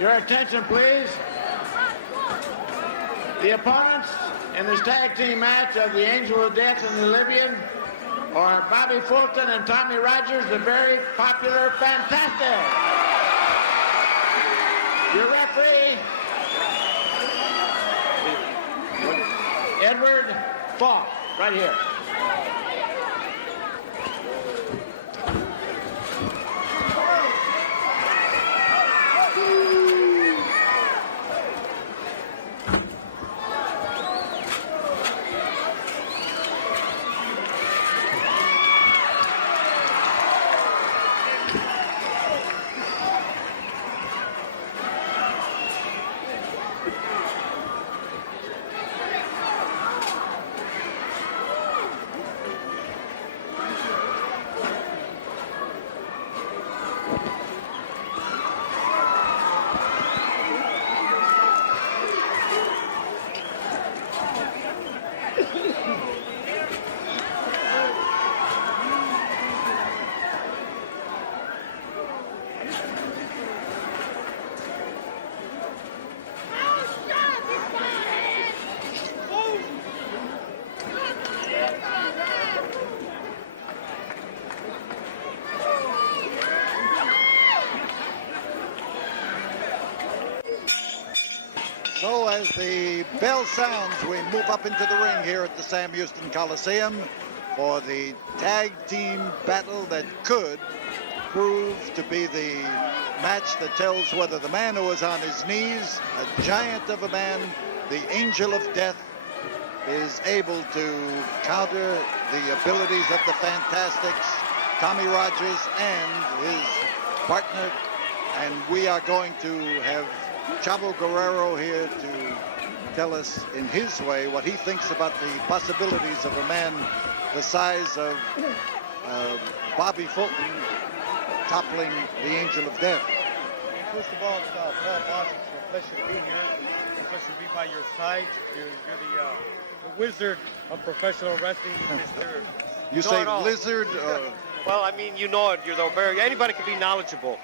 Your attention, please. The opponents in this tag team match of the Angel of Death and the Libyan are Bobby Fulton and Tommy Rogers, the very popular Fantastic. Your referee, Edward Falk, right here. So as the bell sounds, we move up into the ring here at the Sam Houston Coliseum for the tag team battle that could prove to be the match that tells whether the man who is on his knees, a giant of a man, the Angel of Death, is able to counter the abilities of the Fantastics, Tommy Rogers and his partner. And we are going to have Chavo Guerrero here to tell us in his way what he thinks about the possibilities of a man the size of Bobby Fulton toppling the Angel of Death. First of all, Paul Boss, it's a pleasure to be here. It's a pleasure to be by your side. You're the wizard of professional wrestling, Mr. You say lizard? Well, I mean, you know it. You're the very, anybody can be knowledgeable,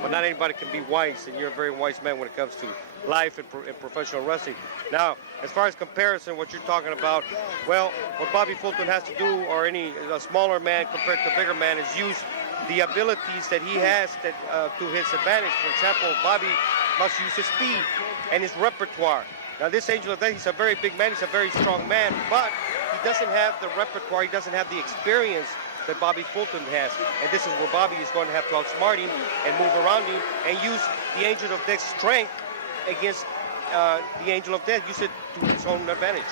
but not anybody can be wise, and you're a very wise man when it comes to life and professional wrestling. Now, as far as comparison, what you're talking about, well, what Bobby Fulton has to do, or a smaller man compared to a bigger man, is use the abilities that he has that to his advantage. For example, Bobby must use his speed and his repertoire. Now, this Angel of Death, he's a very big man, he's a very strong man, but he doesn't have the repertoire, he doesn't have the experience that Bobby Fulton has. And this is where Bobby is going to have to outsmart him and move around him and use the Angel of Death's strength against the Angel of Death, use it to his own advantage.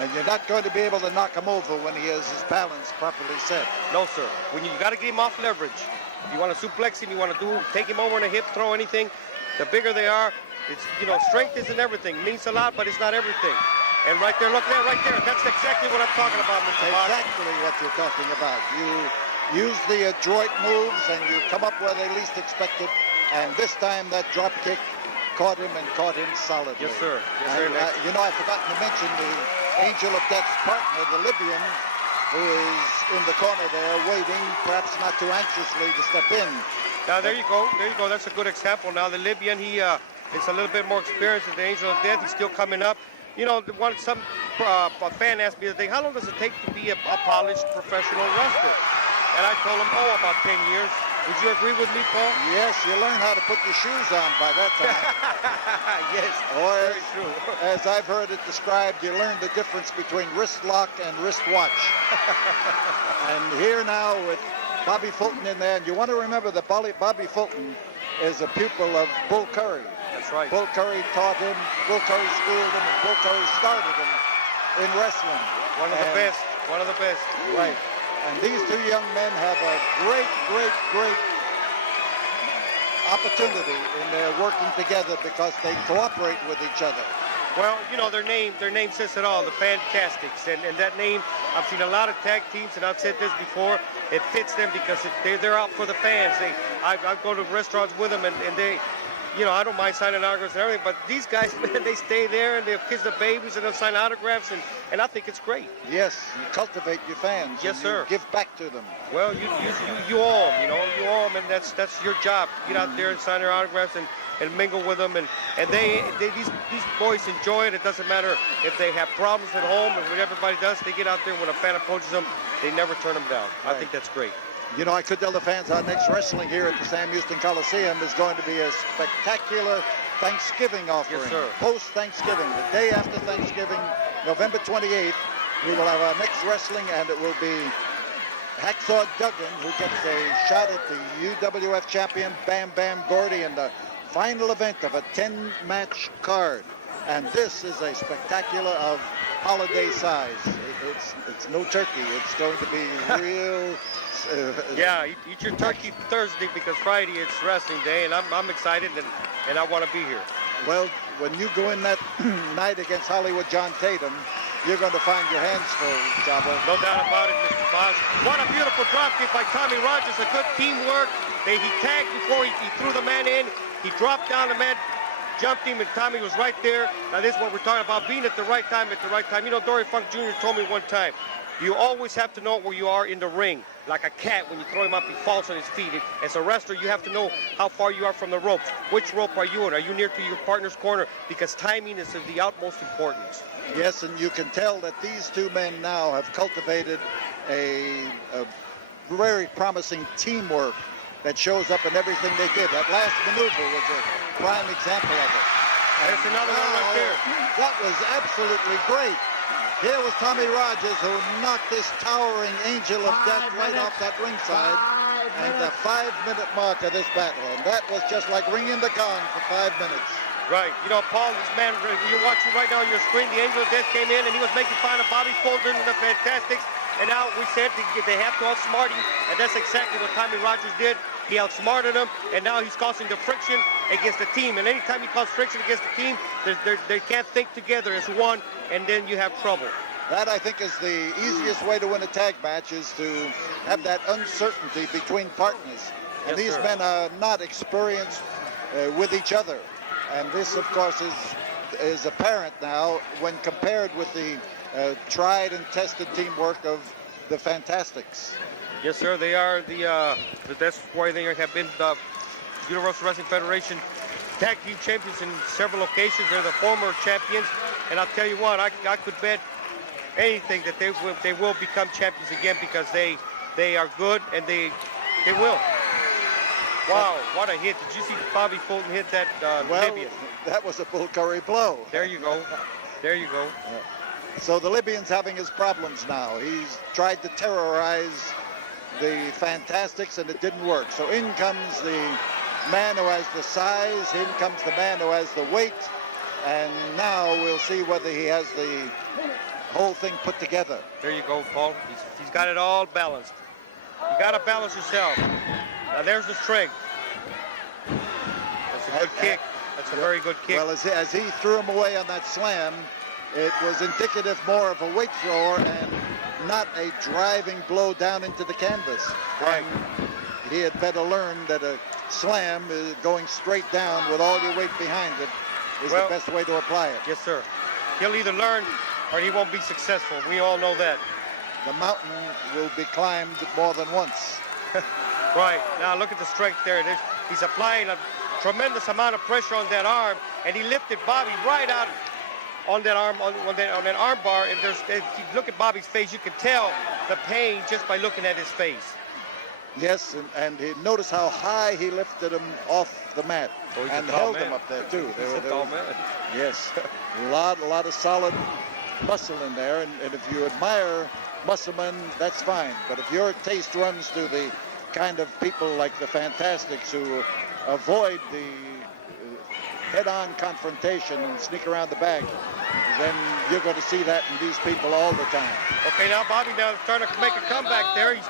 And you're not going to be able to knock him over when he has his balance properly set. No, sir. When you got to get him off leverage. If you want to suplex him, you want to take him over on a hip, throw anything, the bigger they are, it's, strength isn't everything. It means a lot, but it's not everything. And right there, look there, right there. That's exactly what I'm talking about, Mr. Boss. Exactly what you're talking about. You use the adroit moves and you come up where they least expect it. And this time that drop kick caught him and caught him solidly. Yes, sir. Yes, sir. And, I've forgotten to mention the Angel of Death's partner, the Libyan, who is in the corner there waiting, perhaps not too anxiously to step in. Now, there you go. There you go. That's a good example. Now, the Libyan, he is a little bit more experienced than the Angel of Death. He's still coming up. Some fan asked me the other day, how long does it take to be a polished professional wrestler? And I told him, about 10 years. Would you agree with me, Paul? Yes, you learn how to put your shoes on by that time. Yes, or very true. As I've heard it described, you learn the difference between wrist lock and wrist watch. And here now with Bobby Fulton in there, and you want to remember that Bobby Fulton is a pupil of Bull Curry. That's right. Bull Curry taught him, Bull Curry schooled him, and Bull Curry started him in wrestling. One of the best. Right. And these two young men have a great, great, great opportunity in their working together because they cooperate with each other. Well, their name says it all, the Fantastics. And that name, I've seen a lot of tag teams, and I've said this before, it fits them because they're out for the fans. I go to restaurants with them, and they, I don't mind signing autographs and everything, but these guys, man, they stay there, and they'll kiss the babies, and they'll sign autographs, and I think it's great. Yes, you cultivate your fans. Yes, sir. You give back to them. Well, you owe them, you owe them, and that's your job. Get out there and sign their autographs, and and mingle with them, and these boys enjoy it. It doesn't matter if they have problems at home, and what everybody does, they get out there when a fan approaches them, they never turn them down. Right. I think that's great. You know, I could tell the fans our next wrestling here at the Sam Houston Coliseum is going to be a spectacular Thanksgiving offering. Yes, sir. Post-Thanksgiving, the day after Thanksgiving, November 28th, we will have our next wrestling, and it will be Hacksaw Duggan, who gets a shot at the UWF champion Bam Bam Gordy in the final event of a 10-match card. And this is a spectacular of holiday size. It's no turkey. It's going to be real. Yeah, eat your turkey Thursday because Friday it's wrestling day, and I'm excited and I want to be here. Well, when you go in that night against Hollywood John Tatum, you're going to find your hands full, Chavo. No doubt about it, Mr. Fox. What a beautiful drop kick by Tommy Rogers. A good teamwork. He tagged before he threw the man in. He dropped down, the man jumped him, and Tommy was right there. Now, this is what we're talking about, being at the right time at the right time. You know, Dory Funk Jr. told me one time, you always have to know where you are in the ring. Like a cat, when you throw him up, he falls on his feet. As a wrestler, you have to know how far you are from the ropes. Which rope are you on? Are you near to your partner's corner? Because timing is of the utmost importance. Yes, and you can tell that these two men now have cultivated a very promising teamwork that shows up in everything they did. That last maneuver was a prime example of it. There's another one right there. That was absolutely great. Here was Tommy Rogers, who knocked this towering angel of death right off that ringside. And the 5-minute mark of this battle. And that was just like ringing the gong for 5 minutes. Right. You know, Paul, this man, you're watching right now on your screen, the Angel of Death came in, and he was making fun of Bobby Fulton and the Fantastics. And now we said they have to outsmart him, and that's exactly what Tommy Rogers did. He outsmarted him, and now he's causing the friction against the team. And anytime you cause friction against the team, they can't think together as one, and then you have trouble. That, I think, is the easiest way to win a tag match, is to have that uncertainty between partners. And Yes, these sir. men are not experienced with each other. And this, of course, is apparent now when compared with the tried and tested teamwork of the Fantastics. Yes, sir. They are that's why they have been the Universal Wrestling Federation Tag Team Champions in several occasions. They're the former champions, and I'll tell you what, I could bet anything that they will become champions again, because they are good and they will. Wow, what a hit. Did you see Bobby Fulton hit that Libyan? That was a Bull Curry blow. There you go. There you go. So the Libyan's having his problems now. He's tried to terrorize the Fantastics, and it didn't work. So in comes the man who has the size, in comes the man who has the weight, and now we'll see whether he has the whole thing put together. There you go, Paul. He's got it all balanced. You got to balance yourself. Now there's the strength. That's a good kick. That's a very good kick. Well, as he threw him away on that slam, it was indicative more of a weight thrower and not a driving blow down into the canvas. Right. And he had better learn that a slam is going straight down with all your weight behind it is the best way to apply it. Yes, sir. He'll either learn or he won't be successful. We all know that. The mountain will be climbed more than once. Right. Now look at the strength there. He's applying a tremendous amount of pressure on that arm, and he lifted Bobby right out on that arm, on that arm bar. And if you look at Bobby's face, you can tell the pain just by looking at his face. Yes, and notice how high he lifted him off the mat and held him up there too. He's a tall man. Yes, a lot of solid muscle in there, and if you admire musclemen, that's fine. But if your taste runs to the kind of people like the Fantastics who avoid the head-on confrontation and sneak around the back, then you're going to see that in these people all the time. Okay, now Bobby now is starting to make a comeback there. He's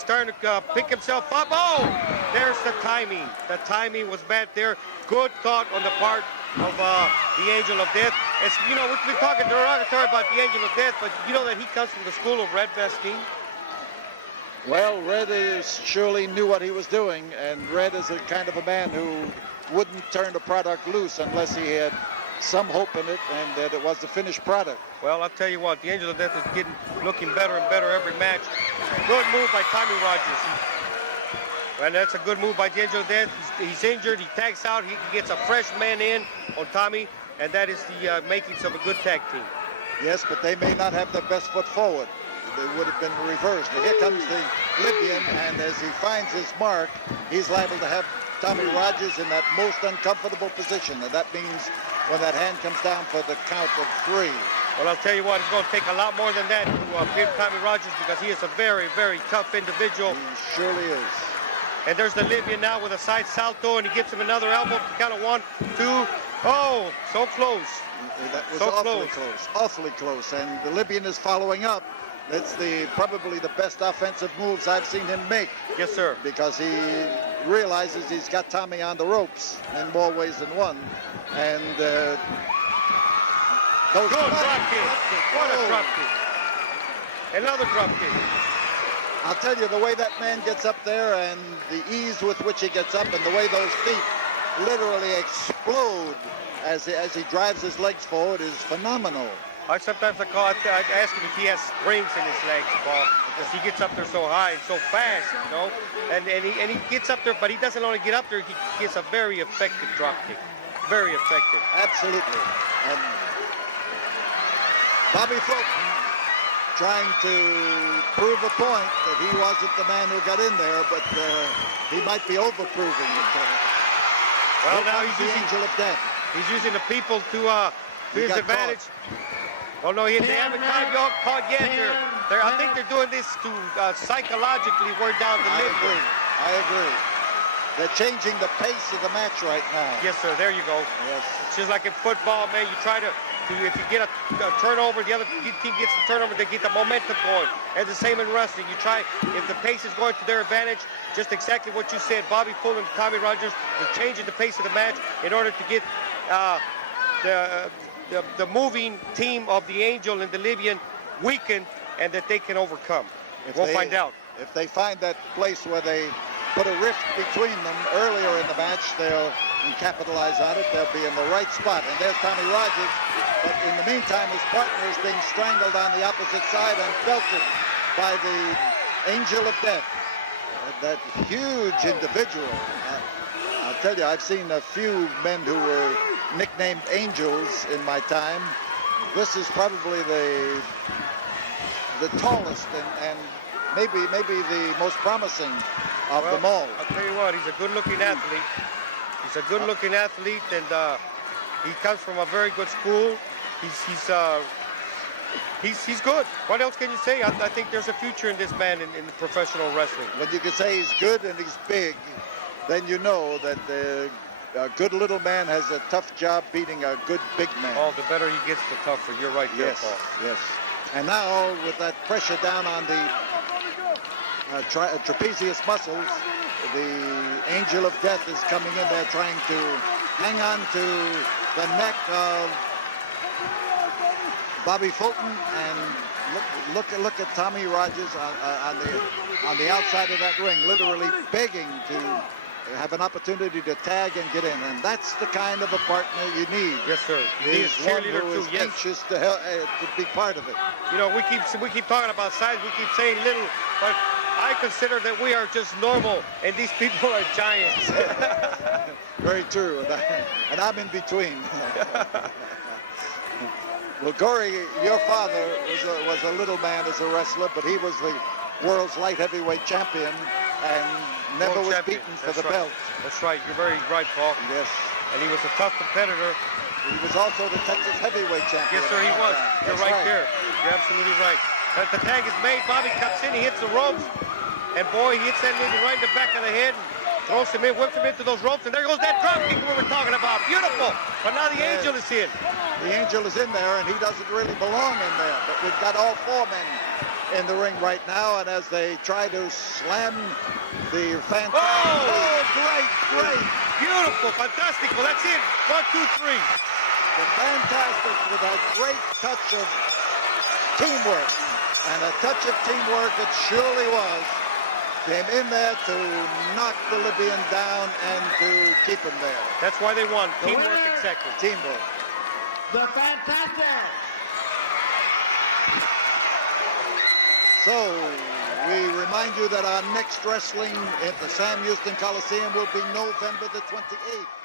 starting to pick himself up. Oh, there's the timing. The timing was bad there. Good thought on the part of the Angel of Death. As you know, we've been talking derogatory about the Angel of Death, but you know that he comes from the school of Red Bastien. Well, Red surely knew what he was doing, and Red is a kind of a man who wouldn't turn the product loose unless he had some hope in it and that it was the finished product. Well, I'll tell you what, the Angel of Death is looking better and better every match. Good move by Tommy Rogers. And that's a good move by the Angel of Death. He's injured. He tags out. He gets a fresh man in on Tommy, and that is the makings of a good tag team. Yes, but they may not have their best foot forward. They would have been reversed. And here comes the Libyan, and as he finds his mark, he's liable to have Tommy Rogers in that most uncomfortable position. And that means when that hand comes down for the count of 3. Well, I'll tell you what, it's going to take a lot more than that to pin Tommy Rogers, because he is a very, very tough individual. He surely is. And there's the Libyan now with a side salto, and he gives him another elbow. Count of 1, 2. Oh, so close. That was so awfully close. Awfully close. And the Libyan is following up. That's probably the best offensive moves I've seen him make. Yes, sir. Because he realizes he's got Tommy on the ropes in more ways than one. And good drop kick. What a drop kick. Another drop kick. I'll tell you, the way that man gets up there and the ease with which he gets up and the way those feet literally explode as he drives his legs forward is phenomenal. Sometimes I ask him if he has springs in his legs, Paul, because he gets up there so high and so fast, you know. And he gets up there, but he doesn't only get up there, he gets a very effective drop kick. Very effective. Absolutely. And Bobby Fulton trying to prove a point that he wasn't the man who got in there, but he might be overproving it. Well, now he's using Angel of Death. He's using the people to his advantage. Oh no, they haven't caught yet. I think they're doing this to psychologically wear down the Libyan. I agree. They're changing the pace of the match right now. Yes, sir. There you go. Yes. It's just like in football, man. You try to if you get a turnover, the other team gets the turnover, they get the momentum going. And the same in wrestling. You try, if the pace is going to their advantage, just exactly what you said. Bobby Fulton and Tommy Rogers are changing the pace of the match in order to get the moving team of the Angel and the Libyan weakened, and that they can overcome. We'll find out. If they find that place where they put a rift between them earlier in the match, they'll capitalize on it. They'll be in the right spot. And there's Tommy Rogers. But in the meantime, his partner is being strangled on the opposite side and belted by the Angel of Death. That huge individual. I'll tell you, I've seen a few men who were nicknamed Angels in my time. This is probably the tallest and maybe the most promising of them all. I'll tell you what, he's a good-looking athlete. He's a good-looking athlete, and he comes from a very good school. He's good. What else can you say? I think there's a future in this man in professional wrestling. When you can say he's good and he's big, then you know that a good little man has a tough job beating a good big man. Oh, the better he gets, the tougher. You're right there, Paul. Yes. And now, with that pressure down on the trapezius muscles, the Angel of Death is coming in there trying to hang on to the neck of Bobby Fulton, and look at Tommy Rogers on the outside of that ring, literally begging to have an opportunity to tag and get in, and that's the kind of a partner you need. Yes, sir. You need a cheerleader too. Yes. Anxious to be part of it. You know, we keep talking about size. We keep saying little, but I consider that we are just normal, and these people are giants. Very true, and I'm in between. Well, Corey, your father was a little man as a wrestler, but he was the world's light heavyweight champion and never was beaten for the belt. That's right. You're very right, Paul. Yes. And he was a tough competitor. He was also the Texas heavyweight champion. Yes, sir, he was. You're right there. You're absolutely right. But the tag is made. Bobby comes in. He hits the ropes. And, boy, he hits that Libyan right in the back of the head. Throws him in, whips him into those ropes, and there goes that drop kick we were talking about. Beautiful. But now the Angel is in. The Angel is in there, and he doesn't really belong in there. But we've got all four men in the ring right now, and as they try to slam the fantastic... Oh, great. Beautiful, fantastic. Well, that's it. 1, 2, 3. The fantastic with a great touch of teamwork. And a touch of teamwork it surely was. Came in there to knock the Libyan down and to keep him there. That's why they won. Teamwork, exactly. Teamwork. The Fantastic. So, we We remind you that our next wrestling at the Sam Houston Coliseum will be November the 28th.